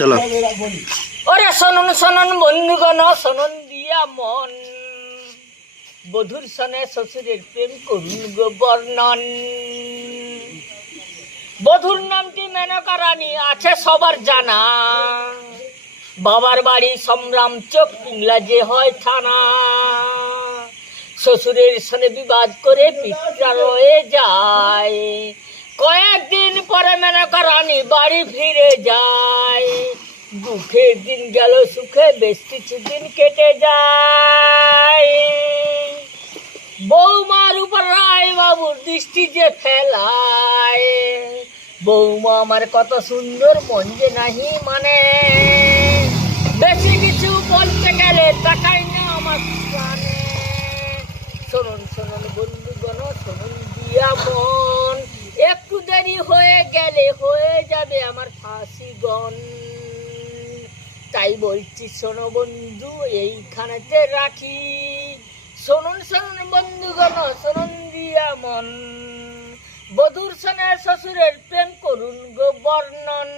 চলো। ওরে শোনন শোনন বন্ধুগণ, শোনন দিয়া মন, বধুর সনে শ্বশুরের প্রেম করুন গো বর্ণন। বধুর নামটি মেনকা রানী, আছে সবার জানা। বাবার বাড়ি সংগ্রাম চোখ, পিংলা যে হয় থানা। শ্বশুরের সনে বিবাদ করে পিত্রালয়ে যায়, কয়েকদিন পরে মেনকা রানী বাড়ি ফিরে যায়। দুঃখের দিন গেল সুখে, বেশ কিছুদিন কেটে যায়। বৌমার উপর রায় বাবুর দৃষ্টি যে ফেলায়, বৌমা আমার কত সুন্দর মন যে নাহি মানে। বেশি কিছু বলতে গেলে তাকাই না আমার প্রাণে। শোনন শোনন বন্ধুগণ, শোনন দিয়া মন, একটু দেরি হয়ে গেলে হয়ে যাবে আমার ফাঁসি গন। তাই বলছি শোনো বন্ধু, এইখানেতে রাখি। শোনন শোনন বন্ধুগণ, শোনন দিয়া মন, বধূর সনে শ্বশুরের প্রেম করুন গো বর্ণন।